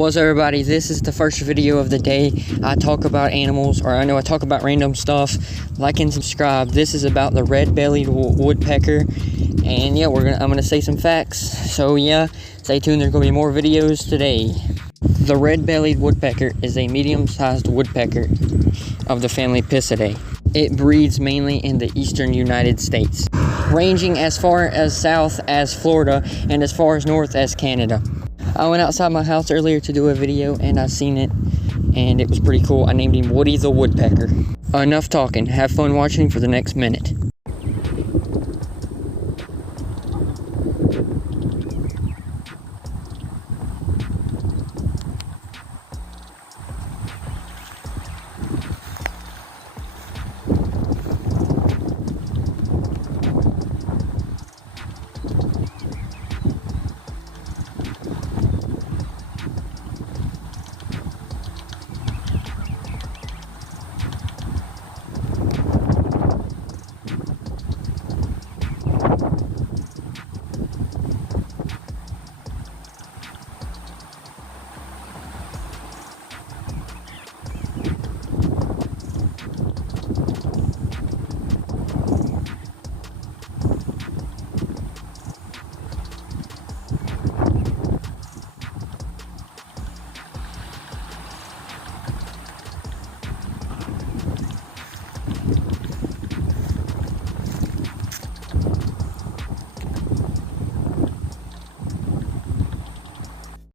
What's up, everybody? This is the first video of the day. I talk about animals, or I talk about random stuff. Like and subscribe. This is about the red-bellied woodpecker, and yeah, I'm gonna say some facts. So yeah, stay tuned. There's gonna be more videos today. The red-bellied woodpecker is a medium-sized woodpecker of the family Picidae. It breeds mainly in the eastern United States, ranging as far as south as Florida and as far as north as Canada. I went outside my house earlier to do a video and I seen it and it was pretty cool. I named him Woody the Woodpecker. Enough talking. Have fun watching for the next minute.